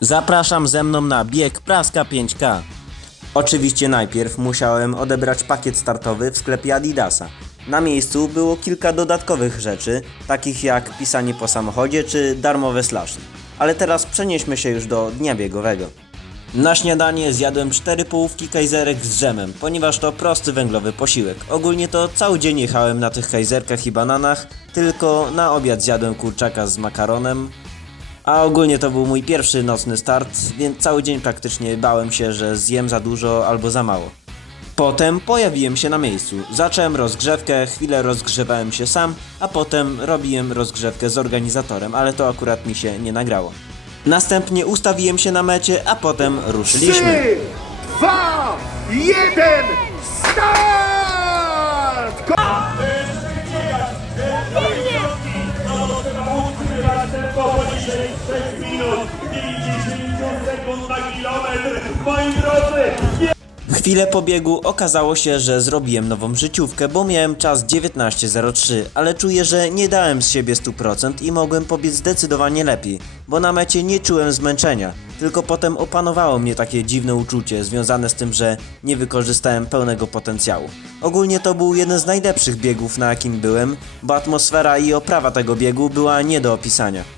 Zapraszam ze mną na bieg Praska 5K. Oczywiście najpierw musiałem odebrać pakiet startowy w sklepie Adidasa. Na miejscu było kilka dodatkowych rzeczy, takich jak pisanie po samochodzie czy darmowe slashy. Ale teraz przenieśmy się już do dnia biegowego. Na śniadanie zjadłem cztery połówki kajzerek z dżemem, ponieważ to prosty węglowy posiłek. Ogólnie to cały dzień jechałem na tych kajzerkach i bananach, tylko na obiad zjadłem kurczaka z makaronem, a ogólnie to był mój pierwszy nocny start, więc cały dzień praktycznie bałem się, że zjem za dużo albo za mało. Potem pojawiłem się na miejscu. Zacząłem rozgrzewkę, chwilę rozgrzewałem się sam, a potem robiłem rozgrzewkę z organizatorem, ale to akurat mi się nie nagrało. Następnie ustawiłem się na mecie, a potem ruszyliśmy. Trzy, dwa, jeden, start! Poniżej 6 minut i 10 sekund na kilometr. Moi drodzy, Chwilę po biegu okazało się, że zrobiłem nową życiówkę, bo miałem czas 19.03, ale czuję, że nie dałem z siebie 100% i mogłem pobiec zdecydowanie lepiej, bo na mecie nie czułem zmęczenia, tylko potem opanowało mnie takie dziwne uczucie związane z tym, że nie wykorzystałem pełnego potencjału. Ogólnie to był jeden z najlepszych biegów na jakim byłem, bo atmosfera i oprawa tego biegu była nie do opisania.